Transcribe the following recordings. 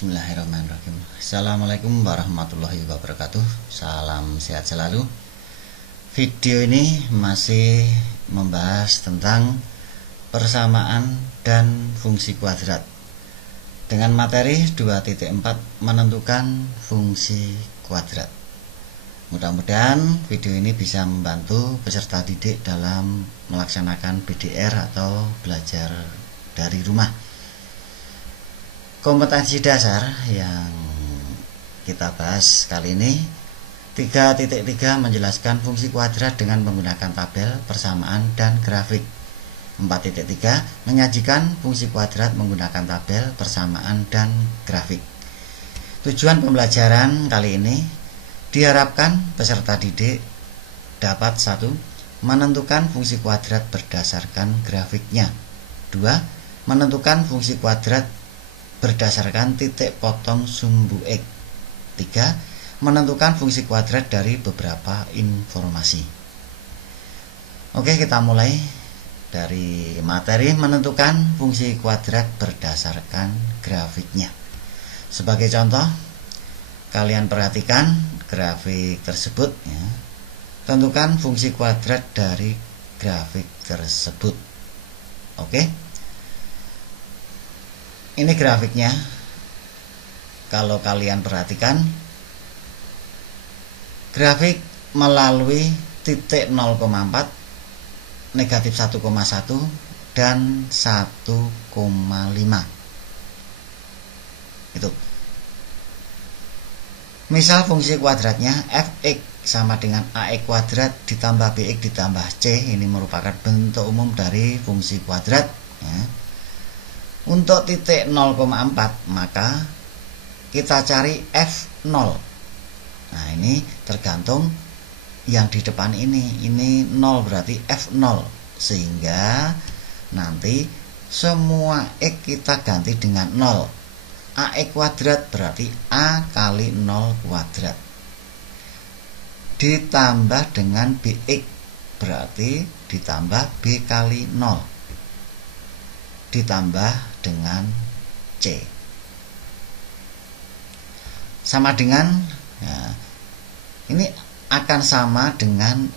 Bismillahirrahmanirrahim. Assalamualaikum warahmatullahi wabarakatuh. Salam sehat selalu. Video ini masih membahas tentang persamaan dan fungsi kuadrat dengan materi 2.4 menentukan fungsi kuadrat. Mudah-mudahan video ini bisa membantu peserta didik dalam melaksanakan BDR atau belajar dari rumah. Kompetensi dasar yang kita bahas kali ini 3.3 menjelaskan fungsi kuadrat dengan menggunakan tabel, persamaan, dan grafik. 4.3 menyajikan fungsi kuadrat menggunakan tabel, persamaan, dan grafik. Tujuan pembelajaran kali ini diharapkan peserta didik dapat 1. Menentukan fungsi kuadrat berdasarkan grafiknya. 2. Menentukan fungsi kuadrat berdasarkan titik potong sumbu X. 3. Menentukan fungsi kuadrat dari beberapa informasi. Oke, kita mulai dari materi menentukan fungsi kuadrat berdasarkan grafiknya. Sebagai contoh, kalian perhatikan grafik tersebut ya. Tentukan fungsi kuadrat dari grafik tersebut. Oke. Ini grafiknya. Kalau kalian perhatikan, grafik melalui titik 0,4, negatif 1,1 dan 1,5. Itu. Misal fungsi kuadratnya fx sama dengan ax kuadrat ditambah bx ditambah c. Ini merupakan bentuk umum dari fungsi kuadrat ya. Untuk titik 0,4 maka kita cari f0. Nah, ini tergantung yang di depan ini 0 berarti f0, sehingga nanti semua x kita ganti dengan 0. Ax kuadrat berarti a kali 0 kuadrat ditambah dengan bx berarti ditambah b kali 0 ditambah dengan C sama dengan ya, ini akan sama dengan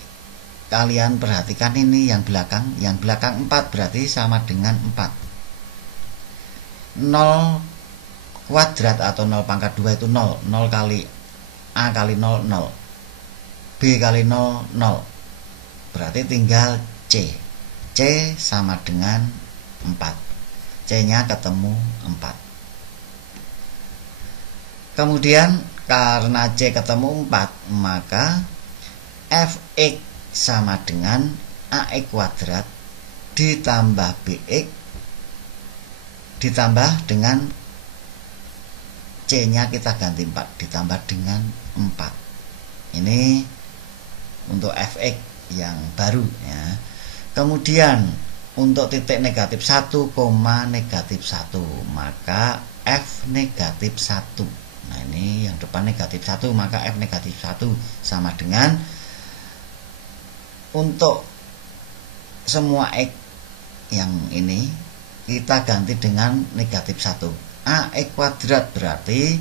kalian perhatikan ini yang belakang 4 berarti sama dengan 4. 0 kuadrat atau 0 pangkat 2 itu 0 kali A kali 0 B kali 0 berarti tinggal C sama dengan 4. C nya ketemu 4. Kemudian karena C ketemu 4 maka fx sama dengan ax kuadrat ditambah bx ditambah dengan C nya kita ganti 4 ditambah dengan 4. Ini untuk fx yang baru ya. Kemudian untuk titik negatif 1, negatif 1 maka f negatif 1. Nah, ini yang depan negatif 1 maka f negatif 1 sama dengan untuk semua x yang ini kita ganti dengan negatif 1. Ax kuadrat berarti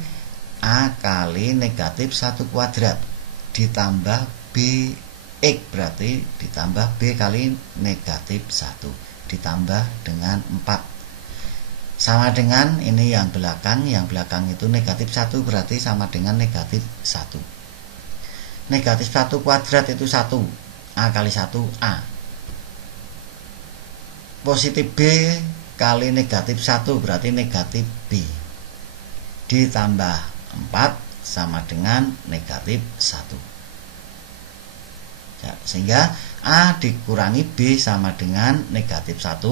a kali negatif 1 kuadrat ditambah bx berarti ditambah b kali negatif 1 ditambah dengan 4 sama dengan ini yang belakang itu negatif 1 berarti sama dengan negatif 1. Negatif 1 kuadrat itu 1, a kali 1 a. Positif b kali negatif 1 berarti negatif b ditambah 4 sama dengan negatif 1. Sehingga A dikurangi B sama dengan negatif 1.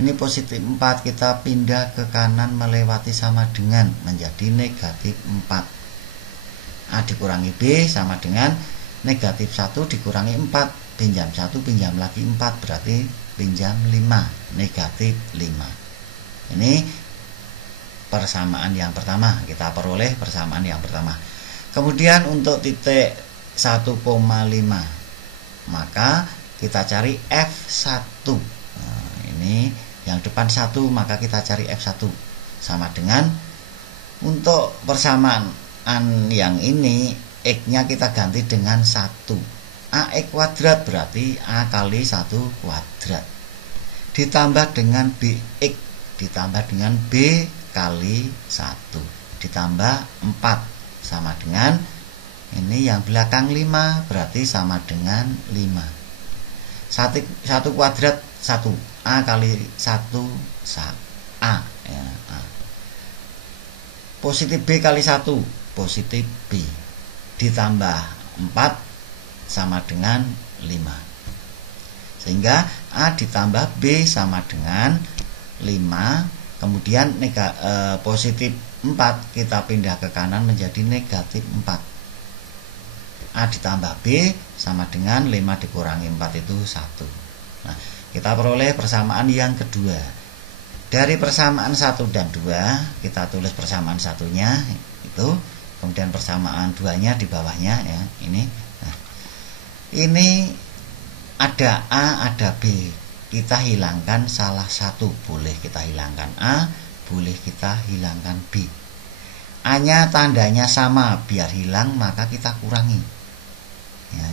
Ini positif 4 kita pindah ke kanan melewati sama dengan menjadi negatif 4. A dikurangi B sama dengan negatif 1 dikurangi 4. Pinjam 1 pinjam lagi 4 berarti pinjam 5, negatif 5. Ini persamaan yang pertama, kita peroleh persamaan yang pertama. Kemudian untuk titik 1,5 maka kita cari F1. Nah, ini yang depan 1 maka kita cari F1 sama dengan Untuk persamaan yang ini X-nya kita ganti dengan 1. AX kuadrat berarti A kali 1 kuadrat. Ditambah dengan BX, ditambah dengan B kali 1. Ditambah 4 sama dengan ini yang belakang 5 berarti sama dengan 5. 1 kuadrat 1. A kali 1 A, ya, A. Positif B kali 1 positif B. Ditambah 4 sama dengan 5. Sehingga A ditambah B sama dengan 5. Kemudian positif 4 kita pindah ke kanan menjadi negatif 4. A ditambah B sama dengan 5 dikurangi 4 itu 1. Nah, kita peroleh persamaan yang kedua. Dari persamaan 1 dan 2 kita tulis persamaan satunya itu, kemudian persamaan 2-nya di bawahnya ya, ini. Nah, ini ada A, ada B. Kita hilangkan salah satu, boleh kita hilangkan A, boleh kita hilangkan B. A-nya tandanya sama, biar hilang maka kita kurangi. Ya.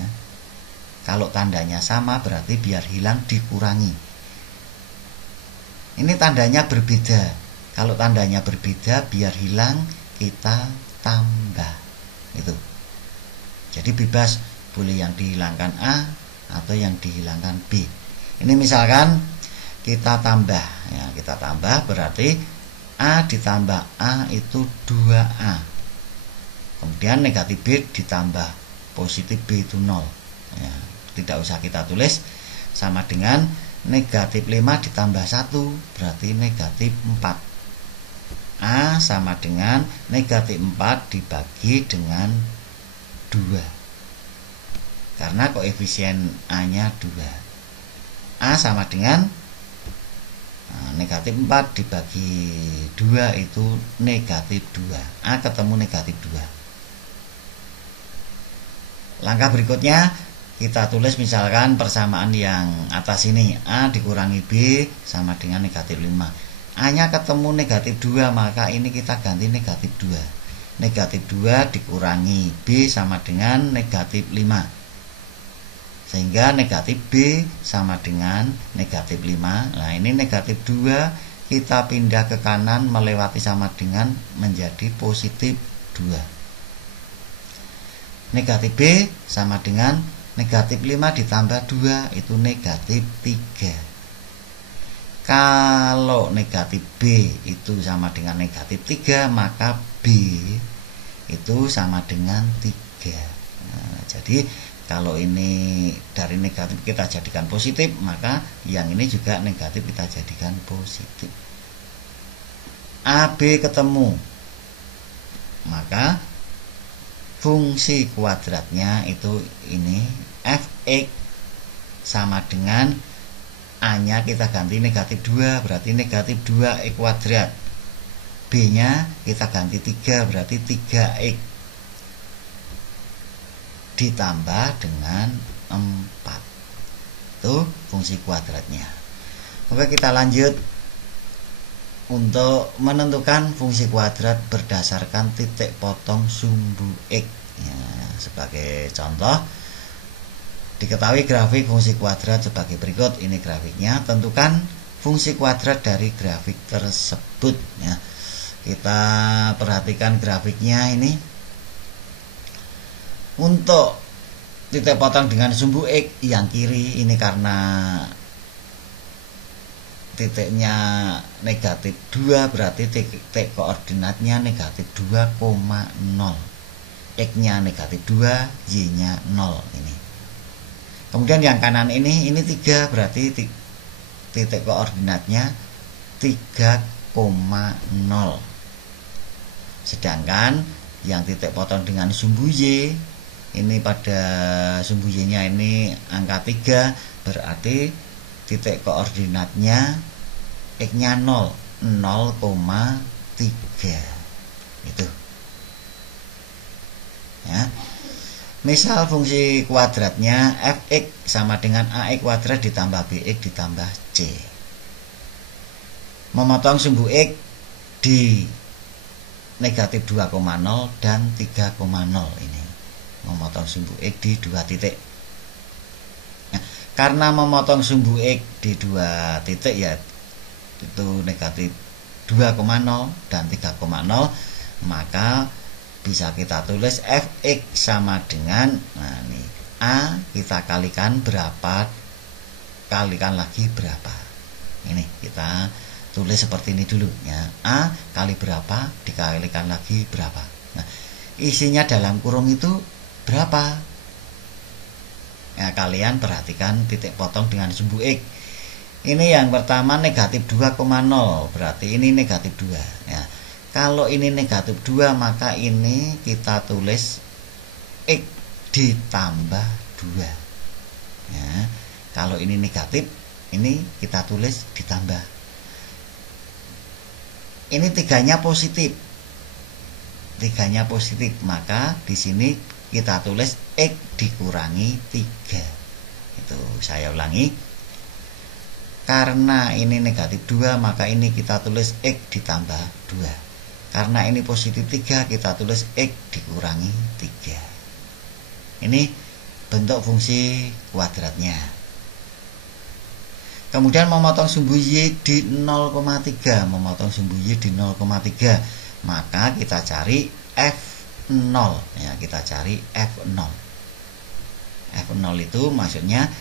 Kalau tandanya sama berarti biar hilang dikurangi. Ini tandanya berbeda. Kalau tandanya berbeda biar hilang kita tambah. Itu. Jadi bebas, boleh yang dihilangkan A atau yang dihilangkan B. Ini misalkan kita tambah ya, kita tambah berarti A ditambah A itu 2A. Kemudian negatif B ditambah positif B itu 0 ya, tidak usah kita tulis. Sama dengan negatif 5 ditambah 1 berarti negatif 4. A sama dengan negatif 4 dibagi dengan 2, karena koefisien A nya 2. A sama dengan negatif 4 dibagi 2 itu negatif 2. A ketemu negatif 2. Langkah berikutnya kita tulis misalkan persamaan yang atas ini, A dikurangi B sama dengan negatif 5. A nya ketemu negatif 2, maka ini kita ganti negatif 2. Negatif 2 dikurangi B sama dengan negatif 5. Sehingga negatif B sama dengan negatif 5. Nah ini negatif 2 kita pindah ke kanan melewati sama dengan menjadi positif 2. Negatif B sama dengan negatif 5 ditambah 2 itu negatif 3. Kalau negatif B itu sama dengan negatif 3, maka B itu sama dengan 3. Nah, jadi kalau ini dari negatif kita jadikan positif, maka yang ini juga negatif kita jadikan positif. AB ketemu, maka fungsi kuadratnya itu ini fx sama dengan A nya kita ganti negatif 2 berarti negatif 2x kuadrat. B nya kita ganti 3 berarti 3x ditambah dengan 4. Itu fungsi kuadratnya. Oke, kita lanjut untuk menentukan fungsi kuadrat berdasarkan titik potong sumbu X ya, sebagai contoh diketahui grafik fungsi kuadrat sebagai berikut. Ini grafiknya. Tentukan fungsi kuadrat dari grafik tersebut ya. Kita perhatikan grafiknya ini. Untuk titik potong dengan sumbu X yang kiri ini karena titiknya negatif 2 berarti titik koordinatnya negatif 2,0. X nya negatif 2, Y nya 0 ini. Kemudian yang kanan ini 3 berarti titik koordinatnya 3,0. Sedangkan yang titik potong dengan sumbu Y ini pada sumbu Y nya ini angka 3 berarti titik koordinatnya X nya 0,3 itu ya. Misal fungsi kuadratnya fx sama dengan ax kuadrat ditambah bx ditambah c. Memotong sumbu X di negatif 2,0 dan 3,0 ini. Memotong sumbu X di 2 titik. Nah, karena memotong sumbu X di 2 titik ya itu negatif 2,0 dan 3,0, maka bisa kita tulis fx sama dengan, nah ini A kita kalikan berapa, kalikan lagi berapa. Ini kita tulis seperti ini dulu ya. A kali berapa dikalikan lagi berapa. Nah, isinya dalam kurung itu berapa? Ya, kalian perhatikan titik potong dengan sumbu X. Ini yang pertama negatif 2,0, berarti ini negatif 2 ya. Kalau ini negatif 2, maka ini kita tulis X ditambah 2 ya. Kalau ini negatif, ini kita tulis ditambah. Ini tiganya positif, maka di sini kita tulis X dikurangi 3. Itu saya ulangi, karena ini negatif 2, maka ini kita tulis X ditambah 2. Karena ini positif 3, kita tulis X dikurangi 3. Ini bentuk fungsi kuadratnya. Kemudian memotong sumbu Y di 0,3. Memotong sumbu Y di 0,3. Maka kita cari F0 ya, kita cari F0. F0 itu maksudnya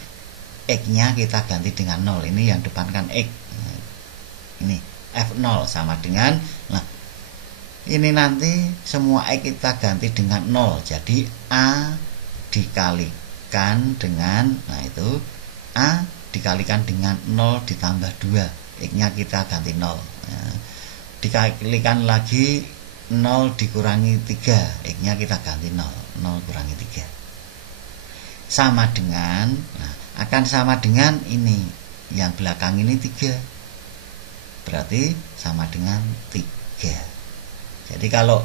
X-nya kita ganti dengan 0. Ini yang depan kan X. Ini F0 sama dengan, nah ini nanti semua X kita ganti dengan 0. Jadi A dikalikan dengan, nah itu A dikalikan dengan 0 ditambah 2. X-nya kita ganti 0 ya. Dikalikan lagi 0 dikurangi 3. X-nya kita ganti 0. 0 kurangi 3. Sama dengan, nah, akan sama dengan ini. Yang belakang ini 3. Berarti sama dengan 3. Jadi kalau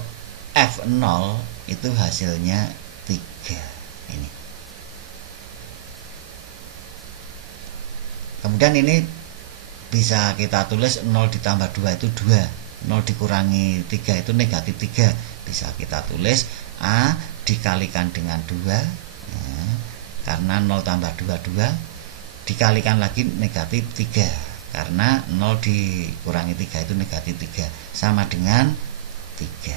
F0 itu hasilnya 3 ini. Kemudian ini bisa kita tulis 0 ditambah 2 itu 2. 0 dikurangi 3 itu negatif 3. Bisa kita tulis A dikalikan dengan 2 ya, karena 0 tambah 2 2. Dikalikan lagi negatif 3. Karena 0 dikurangi 3 itu negatif 3. Sama dengan 3.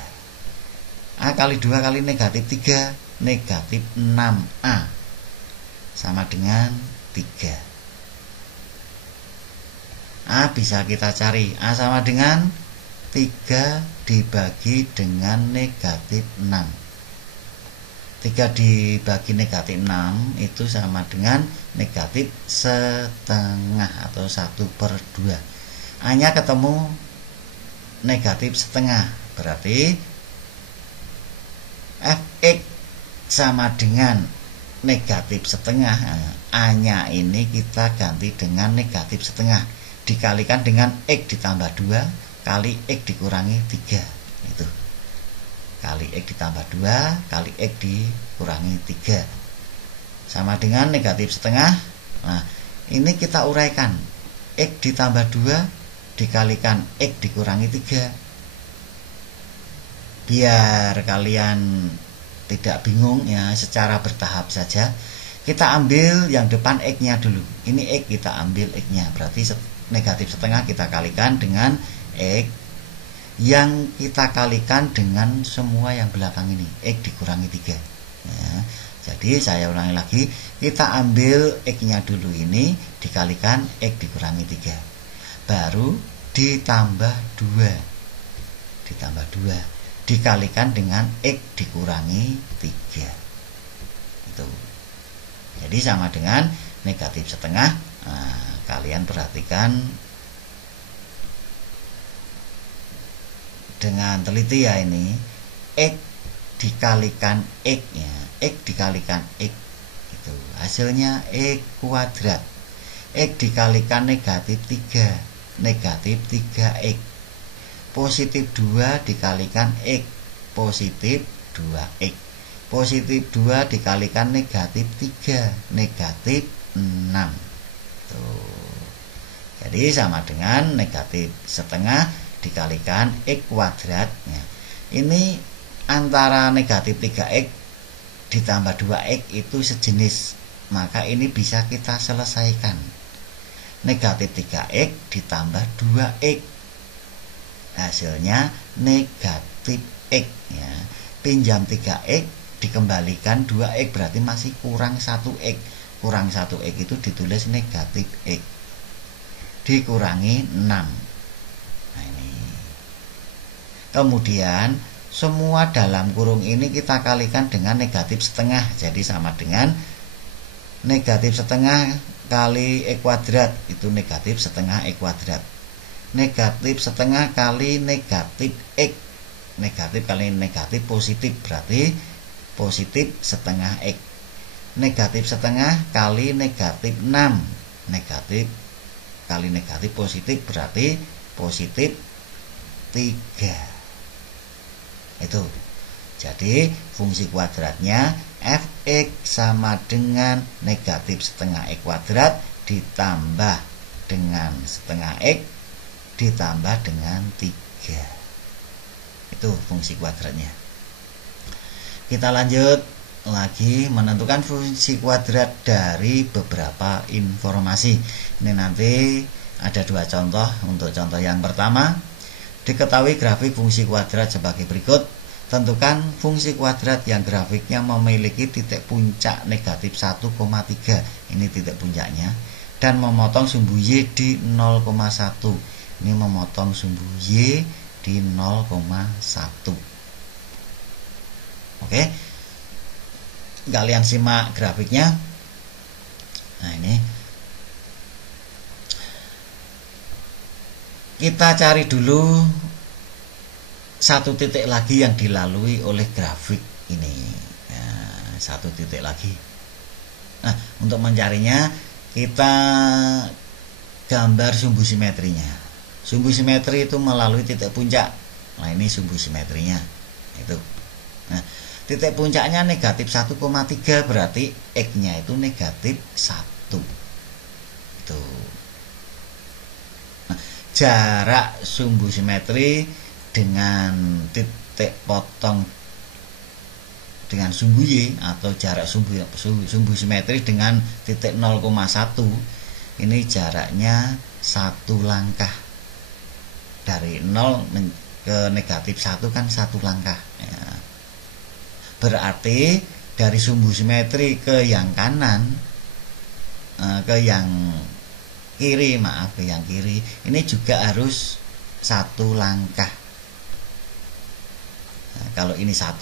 A kali 2 kali negatif 3, negatif 6A. Sama dengan 3. A bisa kita cari. A sama dengan 3 dibagi dengan negatif 6. 3 dibagi negatif 6 itu sama dengan negatif setengah atau 1/2. A nya ketemu negatif setengah. Berarti fx sama dengan negatif setengah. A nya ini kita ganti dengan negatif setengah, dikalikan dengan X ditambah 2 kali X dikurangi 3. Itu kali X ditambah 2 kali X dikurangi 3 sama dengan negatif setengah. Nah ini kita uraikan, X ditambah 2 dikalikan X dikurangi 3. Biar kalian tidak bingung ya, secara bertahap saja. Kita ambil yang depan X nya dulu. Ini X, kita ambil X nya. Berarti negatif setengah kita kalikan dengan X, yang kita kalikan dengan semua yang belakang ini, X dikurangi 3 ya. Jadi saya ulangi lagi, kita ambil X nya dulu, ini dikalikan X dikurangi 3, baru ditambah 2 dikalikan dengan X dikurangi 3. Itu. Jadi sama dengan negatif setengah. Nah, kalian perhatikan dengan teliti ya, ini X dikalikan X ya, X dikalikan X itu hasilnya X kuadrat. X dikalikan negatif 3, negatif 3X. Positif 2 dikalikan X, positif 2X. Positif 2 dikalikan negatif 3, negatif 6. Tuh. Jadi sama dengan negatif setengah dikalikan X kuadrat ya. ini antara negatif 3x ditambah 2x itu sejenis, maka ini bisa kita selesaikan. Negatif 3x ditambah 2x hasilnya negatif x ya. Pinjam 3x dikembalikan 2x berarti masih kurang 1x. Kurang 1x itu ditulis negatif x dikurangi 6. Nah ini. Kemudian semua dalam kurung ini kita kalikan dengan negatif setengah. Jadi sama dengan negatif setengah kali x kuadrat, itu negatif setengah x kuadrat. Negatif setengah kali negatif x, negatif kali negatif positif berarti positif setengah x. Negatif setengah kali negatif 6, negatif kali negatif positif berarti positif 3. Itu. Jadi fungsi kuadratnya fx sama dengan negatif setengah x kuadrat ditambah dengan setengah x ditambah dengan 3. Itu fungsi kuadratnya. Kita lanjut lagi menentukan fungsi kuadrat dari beberapa informasi. Ini nanti ada 2 contoh. Untuk contoh yang pertama, diketahui grafik fungsi kuadrat sebagai berikut. Tentukan fungsi kuadrat yang grafiknya memiliki titik puncak negatif 1,3. Ini titik puncaknya. Dan memotong sumbu Y di 0,1. Ini memotong sumbu Y di 0,1. Oke. Kalian simak grafiknya. Nah ini. Kita cari dulu satu titik lagi yang dilalui oleh grafik ini. Nah, satu titik lagi. Nah, untuk mencarinya kita gambar sumbu simetrinya. Sumbu simetri itu melalui titik puncak. Nah ini sumbu simetrinya itu. Nah titik puncaknya negatif 1,3 berarti x-nya itu negatif 1. Itu. Nah, jarak sumbu simetri dengan titik potong dengan sumbu Y atau jarak sumbu simetri dengan titik 0,1 ini jaraknya 1 langkah. Dari 0 ke negatif 1 kan 1 langkah ya. Berarti dari sumbu simetri ke yang kanan, ke yang kiri, ke yang kiri ini juga harus 1 langkah. Nah, kalau ini 1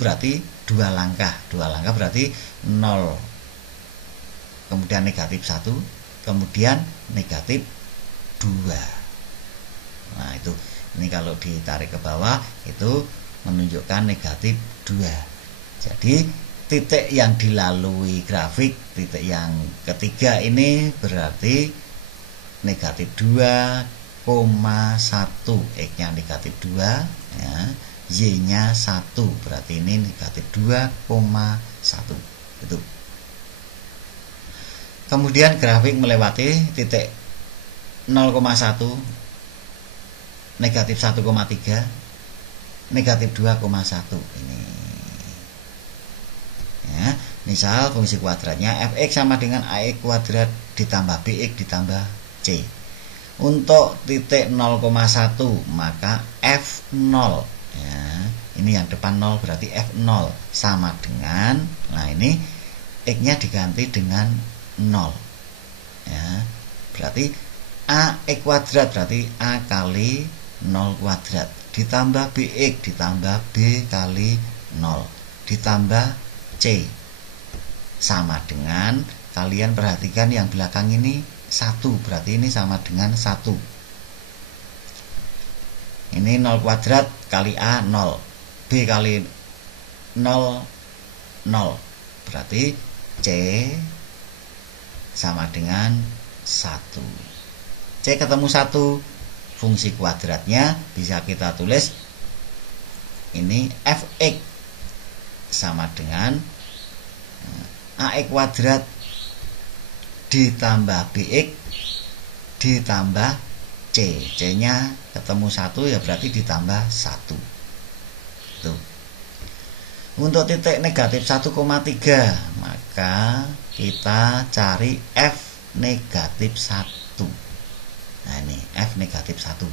berarti 2 langkah. 2 langkah berarti 0, kemudian negatif 1, kemudian negatif 2. Nah itu, ini kalau ditarik ke bawah itu menunjukkan negatif 2. Jadi titik yang dilalui grafik, titik yang ketiga ini berarti negatif 2,1. X-nya negatif 2 ya, Y-nya 1 berarti ini negatif 2,1. Itu. Kemudian grafik melewati titik 0,1, negatif 1,3, negatif 2,1 ini ya. Misal fungsi kuadratnya fx sama dengan ax kuadrat ditambah bx ditambah c. Untuk titik 0,1 maka f0 ya. Ini yang depan 0 berarti f0 sama dengan, nah ini x-nya diganti dengan 0 ya. Berarti ax kuadrat berarti a kali 0 kuadrat ditambah bx ditambah b kali 0 ditambah c sama dengan, kalian perhatikan yang belakang ini 1 berarti ini sama dengan 1. Ini 0 kuadrat kali a 0, b kali 0 0 berarti c sama dengan 1. C ketemu 1, fungsi kuadratnya bisa kita tulis ini fx sama dengan ax kuadrat ditambah bx ditambah c. C nya ketemu 1 ya berarti ditambah 1. Tuh. Untuk titik negatif 1,3, maka kita cari F negatif 1. Nah ini F negatif 1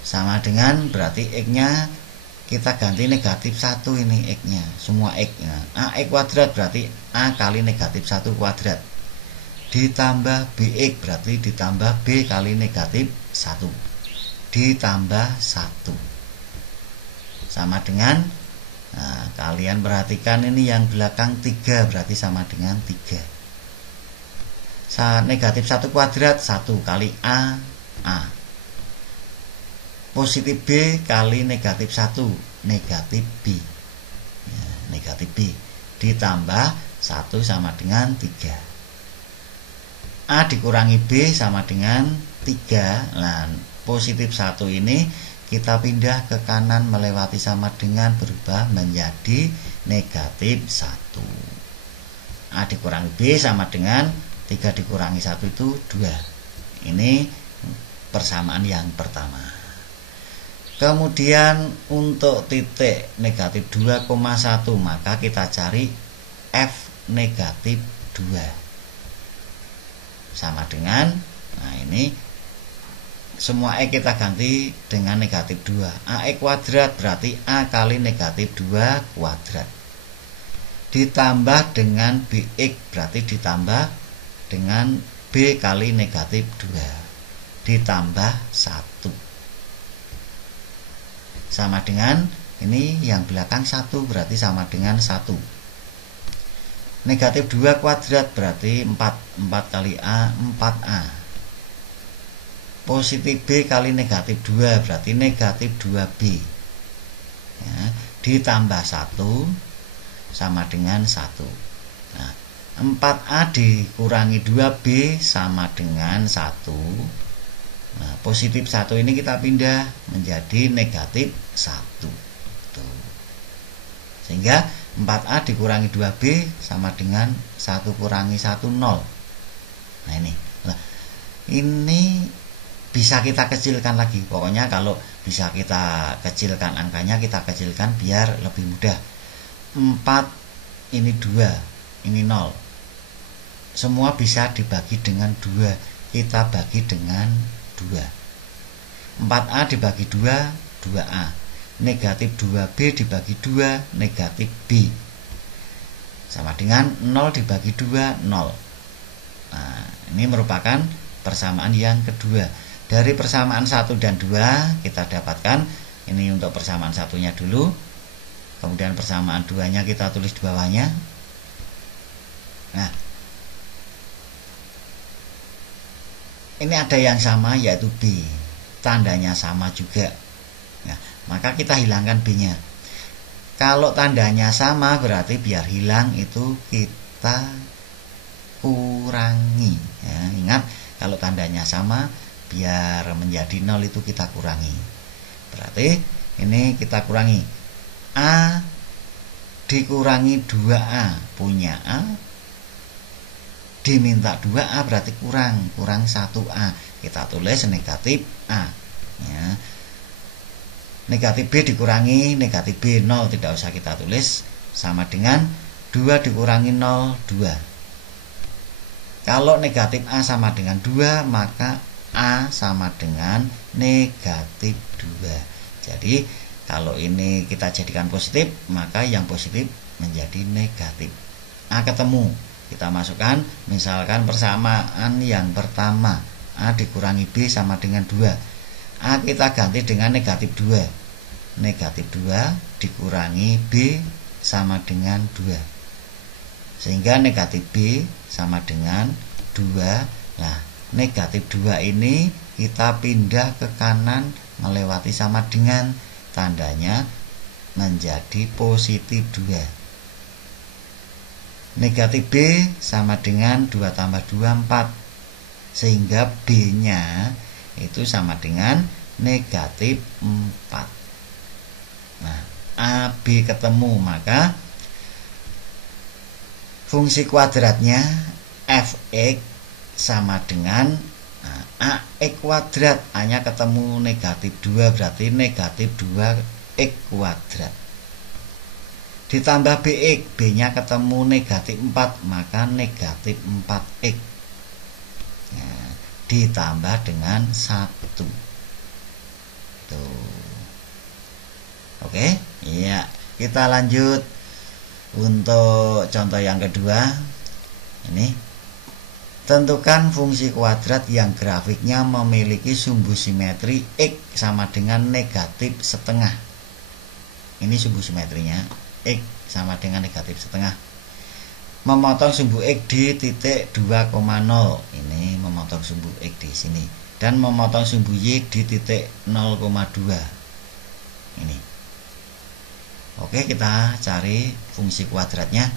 sama dengan berarti X-nya kita ganti negatif 1, ini X-nya semua X-nya. AX kuadrat berarti A kali negatif 1 kuadrat ditambah BX berarti ditambah B kali negatif 1 ditambah 1 sama dengan, nah kalian perhatikan ini yang belakang 3 berarti sama dengan 3. Negatif 1 kuadrat 1 kali A positif B kali negatif 1 negatif B ya, negatif B ditambah 1 sama dengan 3. A dikurangi B sama dengan 3. Nah positif 1 ini kita pindah ke kanan melewati sama dengan berubah menjadi negatif 1. A dikurangi B sama dengan 3 dikurangi 1 itu 2. Ini persamaan yang pertama. Kemudian untuk titik negatif 2,1 maka kita cari F negatif 2 sama dengan, nah ini semua X kita ganti dengan negatif 2. AX kuadrat berarti A kali negatif 2 kuadrat ditambah dengan BX berarti ditambah dengan B kali negatif 2 ditambah 1 sama dengan, ini yang belakang 1 berarti sama dengan 1. Negatif 2 kuadrat berarti 4 kali A 4A positif B kali negatif 2 berarti negatif 2B ya, ditambah 1 sama dengan 1. Nah 4A dikurangi 2B sama dengan 1. Nah positif 1 ini kita pindah menjadi negatif 1. Tuh. Sehingga 4A dikurangi 2B sama dengan 1 kurangi 1 0. Nah ini, nah, ini bisa kita kecilkan lagi. Pokoknya kalau bisa kita kecilkan angkanya, kita kecilkan biar lebih mudah. 4 ini 2, ini 0. Semua bisa dibagi dengan 2. Kita bagi dengan 2. 4A dibagi 2, 2A. Negatif 2B dibagi 2, negatif B. Sama dengan 0 dibagi 2, 0. Nah, ini merupakan persamaan yang kedua. Dari persamaan 1 dan 2 kita dapatkan, ini untuk persamaan satunya dulu. Kemudian persamaan 2-nya kita tulis di bawahnya. Nah, ini ada yang sama yaitu B, tandanya sama juga. Nah, maka kita hilangkan B-nya. Kalau tandanya sama berarti biar hilang itu kita kurangi ya. Ingat, kalau tandanya sama biar menjadi 0 itu kita kurangi. Berarti ini kita kurangi. A dikurangi 2A punya A, diminta 2A berarti kurang 1A, kita tulis negatif A ya. Negatif B dikurangi negatif B 0, tidak usah kita tulis, sama dengan 2 dikurangi 0 2. Kalau negatif A sama dengan 2 maka A sama dengan negatif 2. Jadi kalau ini kita jadikan positif maka yang positif menjadi negatif. A ketemu, kita masukkan, misalkan persamaan yang pertama A dikurangi B sama dengan 2. A kita ganti dengan negatif 2. Negatif 2 dikurangi B sama dengan 2. Sehingga negatif B sama dengan 2. Nah, negatif 2 ini kita pindah ke kanan melewati sama dengan, tandanya menjadi positif 2. Negatif B sama dengan 2 tambah 2 4. Sehingga B-nya itu sama dengan negatif 4. Nah, A, B ketemu, maka fungsi kuadratnya fx sama dengan AX kuadrat. A nya ketemu negatif 2 berarti negatif 2 X kuadrat ditambah BX, B-nya ketemu negatif 4, maka negatif 4X. Nah, ditambah dengan 1. Tuh. Oke, iya. Kita lanjut untuk contoh yang kedua. Ini, tentukan fungsi kuadrat yang grafiknya memiliki sumbu simetri X sama dengan negatif setengah. Ini sumbu simetrinya, X sama dengan negatif setengah. Memotong sumbu X di titik 2,0. Ini memotong sumbu X di sini. Dan memotong sumbu Y di titik 0,2. Ini. Oke, kita cari fungsi kuadratnya.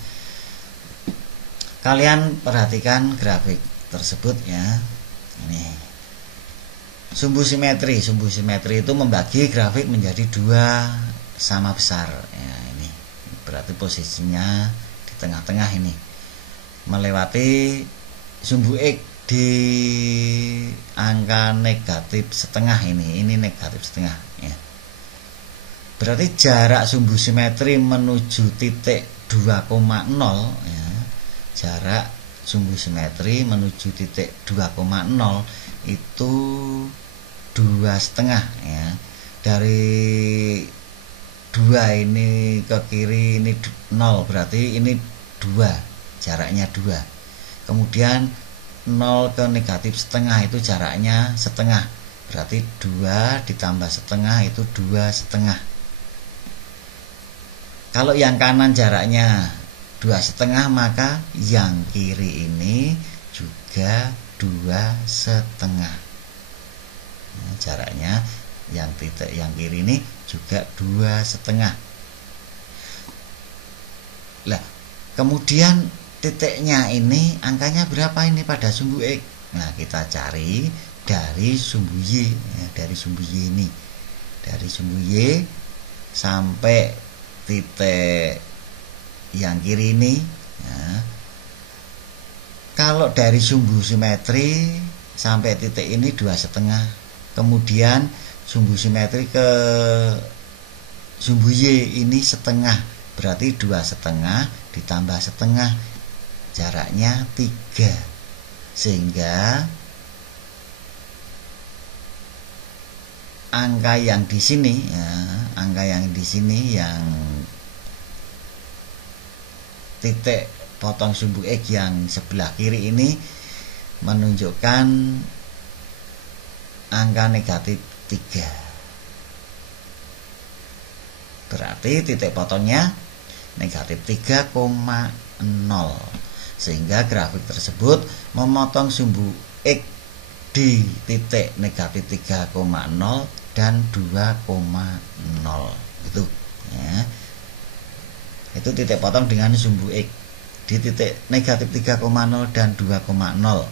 Kalian perhatikan grafik tersebut ya. Ini. Sumbu simetri itu membagi grafik menjadi 2 sama besar ya, ini berarti posisinya di tengah-tengah, ini melewati sumbu X di angka negatif setengah. Ini negatif setengah ya. Berarti jarak sumbu simetri menuju titik 2,0 ya. Jarak sumbu simetri menuju titik 2,0 itu 2,5 ya. Dari 2 ini ke kiri ini 0, berarti ini 2, jaraknya 2. Kemudian 0 ke negatif setengah itu jaraknya setengah, berarti 2 ditambah setengah itu 2,5. Kalau yang kanan jaraknya 2,5, maka yang kiri ini juga 2,5. Nah, jaraknya yang titik yang kiri ini juga 2,5. Lah, kemudian titiknya ini angkanya berapa ini pada sumbu X? Nah, kita cari dari sumbu Y ya, dari sumbu Y ini. Dari sumbu Y sampai titik yang kiri ini ya. Kalau dari sumbu simetri sampai titik ini 2,5. Kemudian sumbu simetri ke sumbu Y ini setengah, berarti 2,5 ditambah setengah, jaraknya 3. Sehingga angka yang di sini ya, angka yang di sini yang titik potong sumbu X yang sebelah kiri ini menunjukkan angka negatif 3. Berarti titik potongnya negatif 3,0. Sehingga grafik tersebut memotong sumbu X di titik negatif 3,0 dan 2,0 gitu ya. Itu titik potong dengan sumbu X di titik negatif 3,0 dan 2,0.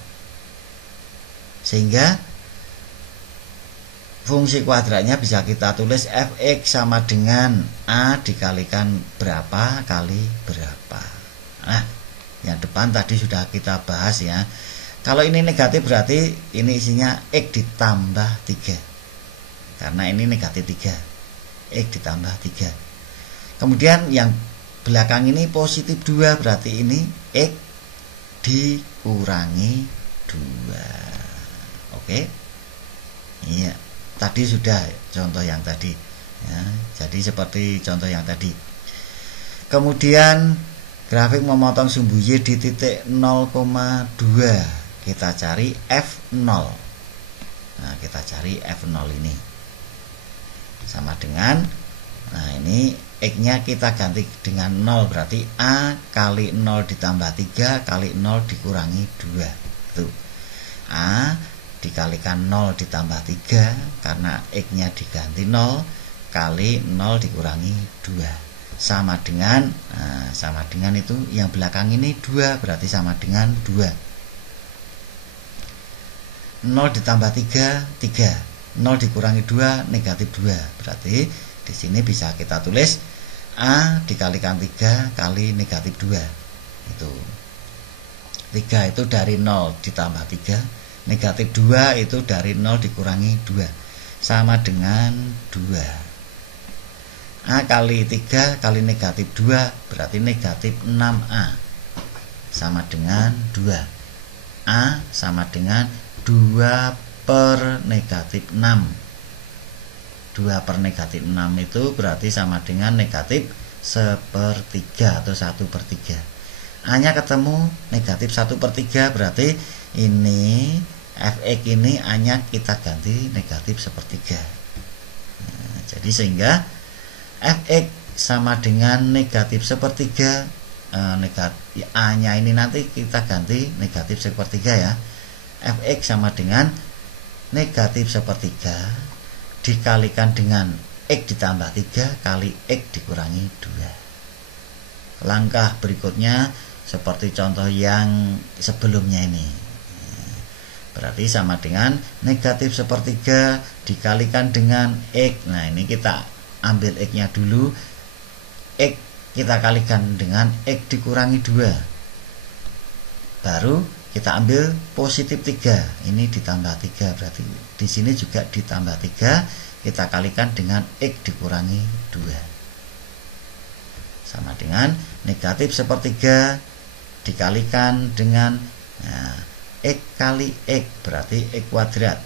Sehingga fungsi kuadratnya bisa kita tulis fx sama dengan A dikalikan berapa kali berapa. Nah, yang depan tadi sudah kita bahas ya. Kalau ini negatif berarti ini isinya X ditambah 3. Karena ini negatif 3. X ditambah 3. Kemudian yang belakang ini positif 2, berarti ini X dikurangi 2. Oke. Iya, tadi sudah contoh yang tadi ya. Jadi seperti contoh yang tadi. Kemudian grafik memotong sumbu Y di titik 0,2. Kita cari F0. Nah, kita cari F0 ini sama dengan, nah ini X-nya kita ganti dengan 0, berarti A kali 0 ditambah 3 kali 0 dikurangi 2. Tuh. A dikalikan 0 ditambah 3 karena X-nya diganti 0 kali 0 dikurangi 2. Sama dengan, nah, sama dengan itu yang belakang ini 2, berarti sama dengan 2. 0 ditambah 3, 3. 0 dikurangi 2, negatif 2. Berarti di sini bisa kita tulis A dikalikan 3 kali negatif 2. Itu 3 itu dari 0 ditambah 3, negatif 2 itu dari 0 dikurangi 2, sama dengan 2. A kali 3 kali negatif 2 berarti negatif 6A sama dengan 2. A sama dengan 2 per negatif 6. 2 per negatif 6 itu berarti sama dengan negatif 1/3 atau 1/3. A nya ketemu negatif 1/3 berarti ini Fx ini A nya kita ganti negatif 1/3. Nah, jadi sehingga Fx sama dengan negatif 1/3. A nya ini nanti kita ganti negatif 1/3 ya. Fx sama dengan negatif 1/3 dikalikan dengan X ditambah 3 kali X dikurangi 2. Langkah berikutnya seperti contoh yang sebelumnya ini. Berarti sama dengan negatif 1/3 dikalikan dengan X. Nah ini kita ambil X nya dulu. X kita kalikan dengan X dikurangi 2. Baru kita ambil positif 3. Ini ditambah 3. Berarti di sini juga ditambah 3. Kita kalikan dengan X dikurangi 2. Sama dengan negatif 1/3 dikalikan dengan X kali X berarti X kuadrat.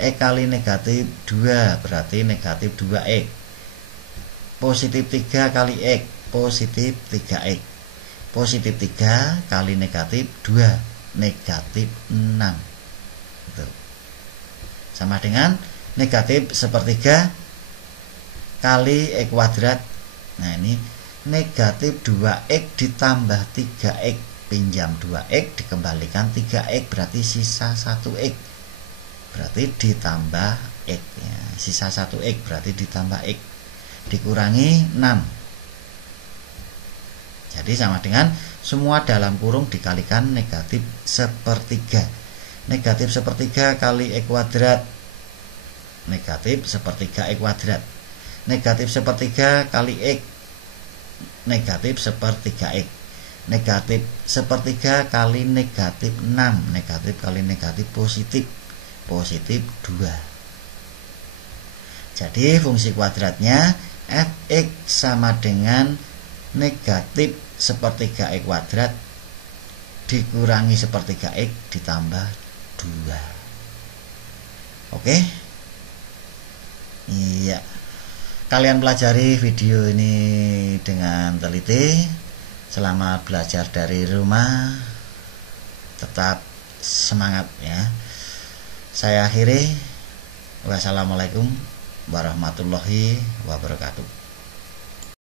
X kali negatif 2 berarti negatif 2X. Positif 3 kali X positif 3X. Positif 3 kali negatif 2 negatif 6 itu. Sama dengan negatif 1/3 kali X kuadrat. Nah ini negatif 2X ditambah 3X, pinjam 2X dikembalikan 3X berarti sisa 1X, berarti ditambah X ya. Sisa 1X berarti ditambah X dikurangi 6. Jadi sama dengan semua dalam kurung dikalikan negatif 1/3. Negatif 1/3 kali X kuadrat negatif 1/3 X kuadrat. Negatif 1/3 kali X negatif 1/3X. Negatif 1/3 kali negatif 6. Negatif kali negatif positif. Positif 2. Jadi fungsi kuadratnya Fx sama dengan negatif 1/3X kuadrat dikurangi 1/3X ditambah 2. Oke. Iya. Kalian pelajari video ini dengan teliti. Selamat belajar dari rumah. Tetap semangat ya. Saya akhiri. Wassalamualaikum warahmatullahi wabarakatuh.